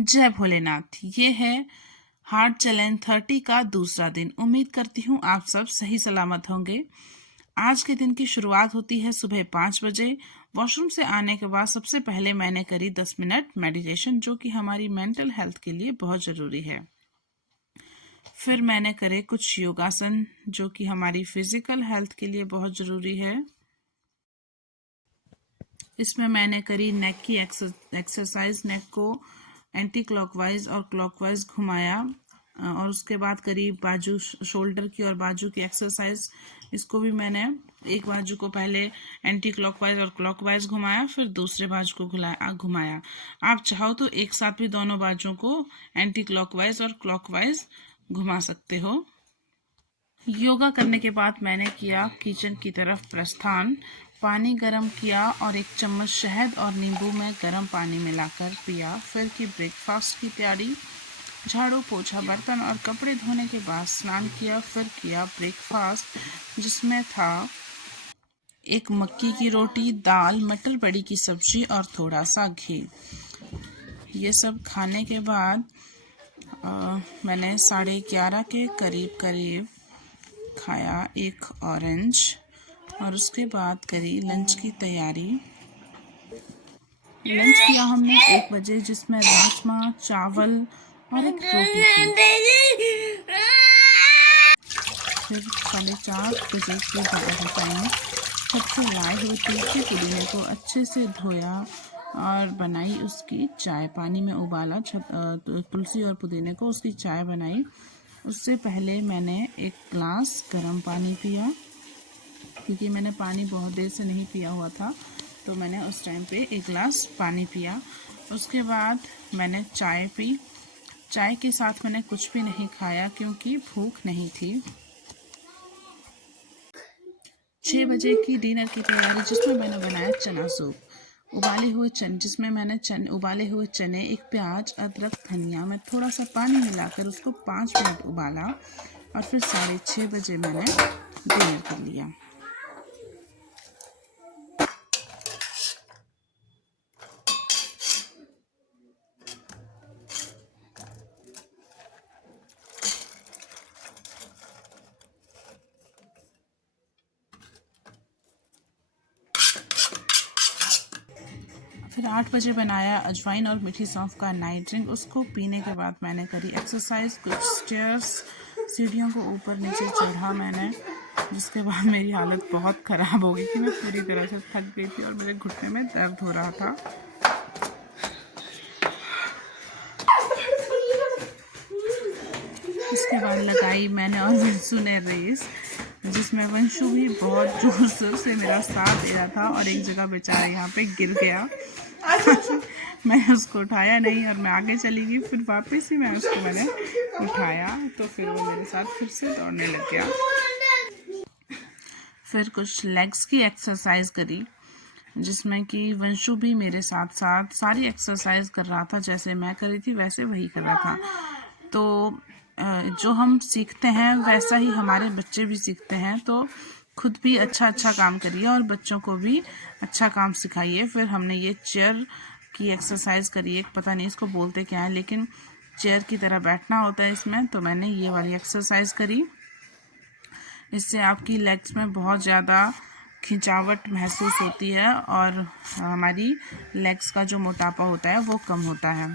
जय भोलेनाथ। ये है हार्ट चैलेंज 30 का दूसरा दिन। उम्मीद करती हूँ आप सब सही सलामत होंगे। आज के दिन की शुरुआत होती है सुबह 5 बजे। वॉशरूम से आने के बाद सबसे पहले मैंने करी 10 मिनट मेडिटेशन, जो कि हमारी मेंटल हेल्थ के लिए बहुत ज़रूरी है। फिर मैंने करे कुछ योगासन, जो कि हमारी फिजिकल हेल्थ के लिए बहुत ज़रूरी है। इसमें मैंने करी नेक की एक्सरसाइज, नेक को एंटी क्लॉकवाइज और क्लॉकवाइज घुमाया, और उसके बाद करी बाजू, शोल्डर की और बाजू की एक्सरसाइज। इसको भी मैंने एक बाजू को पहले एंटी क्लॉकवाइज और क्लॉकवाइज घुमाया, फिर दूसरे बाजू को घुमाया। आप चाहो तो एक साथ भी दोनों बाजुओं को एंटी क्लॉकवाइज और क्लॉकवाइज घुमा सकते हो। योगा करने के बाद मैंने किया किचन की तरफ प्रस्थान। पानी गर्म किया और 1 चम्मच शहद और नींबू में गर्म पानी मिलाकर पिया। फिर की ब्रेकफास्ट की तैयारी। झाड़ू पोछा, बर्तन और कपड़े धोने के बाद स्नान किया। फिर किया ब्रेकफास्ट, जिसमें था 1 मक्की की रोटी, दाल, मटर बड़ी की सब्जी और थोड़ा सा घी। ये सब खाने के बाद मैंने 11:30 के करीब खाया 1 ऑरेंज, और उसके बाद करी लंच की तैयारी। लंच किया हमने 1 बजे, जिसमें राजमा, चावल और 1 रोटी थी। फिर 4:30 बजे के टाइम छत से लाए हुए तुलसी पुदीने को अच्छे से धोया और बनाई उसकी चाय। पानी में उबाला तुलसी और पुदीने को, उसकी चाय बनाई। उससे पहले मैंने 1 ग्लास गर्म पानी पिया, क्योंकि मैंने पानी बहुत देर से नहीं पिया हुआ था, तो मैंने उस टाइम पे 1 ग्लास पानी पिया। उसके बाद मैंने चाय पी। चाय के साथ मैंने कुछ भी नहीं खाया, क्योंकि भूख नहीं थी। 6 बजे की डिनर की तैयारी, जिसमें मैंने बनाया चना सूप, उबाले हुए चने, जिसमें मैंने उबाले हुए चने, 1 प्याज, अदरक, धनिया में थोड़ा सा पानी मिलाकर उसको 5 मिनट उबाला, और फिर 6:30 बजे मैंने डिनर कर लिया। फिर 8 बजे बनाया अजवाइन और मीठी सौंफ का नाइट ड्रिंक। उसको पीने के बाद मैंने करी एक्सरसाइज, कुछ स्टेयर्स, सीढ़ियों को ऊपर नीचे चढ़ा मैंने, जिसके बाद मेरी हालत बहुत ख़राब हो गई थी। मैं पूरी तरह से थक गई थी और मेरे घुटने में दर्द हो रहा था। इसके बाद लगाई मैंने और वंशु ने रेस, जिसमें वंशु भी बहुत जोर से मेरा साथ दे रहा था, और एक जगह बेचारा यहाँ पे गिर गया। मैंने उसको उठाया नहीं और मैं आगे चली गई। फिर वापस ही मैंने उठाया, तो फिर वो मेरे साथ फिर से दौड़ने लग गया। फिर कुछ लेग्स की एक्सरसाइज करी, जिसमें कि वंशु भी मेरे साथ साथ सारी एक्सरसाइज कर रहा था। जैसे मैं कर रही थी वैसे वही कर रहा था। तो जो हम सीखते हैं वैसा ही हमारे बच्चे भी सीखते हैं, तो खुद भी अच्छा काम करिए और बच्चों को भी अच्छा काम सिखाइए। फिर हमने ये चेयर की एक्सरसाइज करी, एक पता नहीं इसको बोलते क्या है, लेकिन चेयर की तरह बैठना होता है इसमें, तो मैंने ये वाली एक्सरसाइज करी। इससे आपकी लेग्स में बहुत ज़्यादा खिंचावट महसूस होती है, और हमारी लेग्स का जो मोटापा होता है वो कम होता है।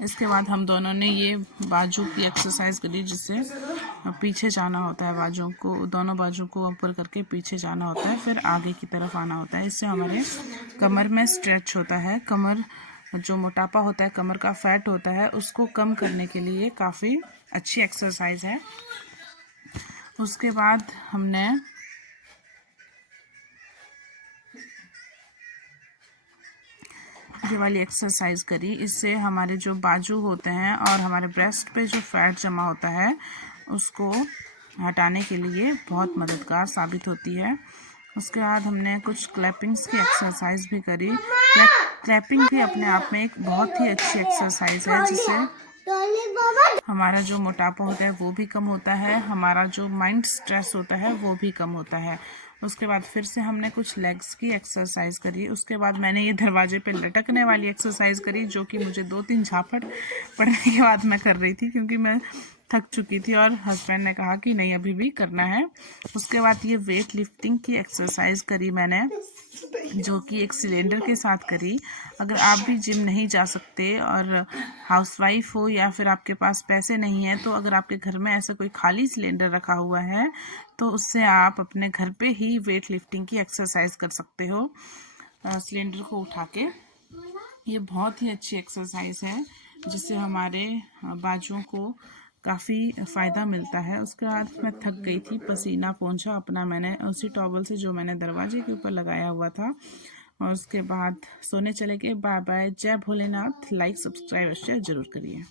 इसके बाद हम दोनों ने ये बाजू की एक्सरसाइज करी, जिससे पीछे जाना होता है, बाजुओं को, दोनों बाजू को ऊपर करके पीछे जाना होता है, फिर आगे की तरफ आना होता है। इससे हमारे कमर में स्ट्रेच होता है। कमर जो मोटापा होता है, कमर का फैट होता है, उसको कम करने के लिए काफ़ी अच्छी एक्सरसाइज है। उसके बाद हमने ये वाली एक्सरसाइज करी। इससे हमारे जो बाजू होते हैं और हमारे ब्रेस्ट पे जो फैट जमा होता है, उसको हटाने के लिए बहुत मददगार साबित होती है। उसके बाद हमने कुछ क्लैपिंग्स की एक्सरसाइज भी करी। क्लैपिंग भी अपने आप में एक बहुत ही अच्छी एक्सरसाइज है, जिससे हमारा जो मोटापा होता है वो भी कम होता है, हमारा जो माइंड स्ट्रेस होता है वो भी कम होता है। उसके बाद फिर से हमने कुछ लेग्स की एक्सरसाइज करी। उसके बाद मैंने ये दरवाजे पे लटकने वाली एक्सरसाइज करी, जो कि मुझे 2-3 झापट पड़ने के बाद मैं कर रही थी, क्योंकि मैं थक चुकी थी और हस्बैंड ने कहा कि नहीं अभी भी करना है। उसके बाद ये वेट लिफ्टिंग की एक्सरसाइज करी मैंने, जो कि एक सिलेंडर के साथ करी। अगर आप भी जिम नहीं जा सकते और हाउसवाइफ हो या फिर आपके पास पैसे नहीं हैं, तो अगर आपके घर में ऐसा कोई खाली सिलेंडर रखा हुआ है तो उससे आप अपने घर पे ही वेट लिफ्टिंग की एक्सरसाइज कर सकते हो सिलेंडर को उठा के। ये बहुत ही अच्छी एक्सरसाइज है जिससे हमारे बाजुओं को काफ़ी फ़ायदा मिलता है। उसके बाद मैं थक गई थी, पसीना पोंछा अपना मैंने उसी टॉवल से जो मैंने दरवाजे के ऊपर लगाया हुआ था, और उसके बाद सोने चले गए। बाय बाय, जय भोलेनाथ। लाइक सब्सक्राइब और शेयर जरूर करिए।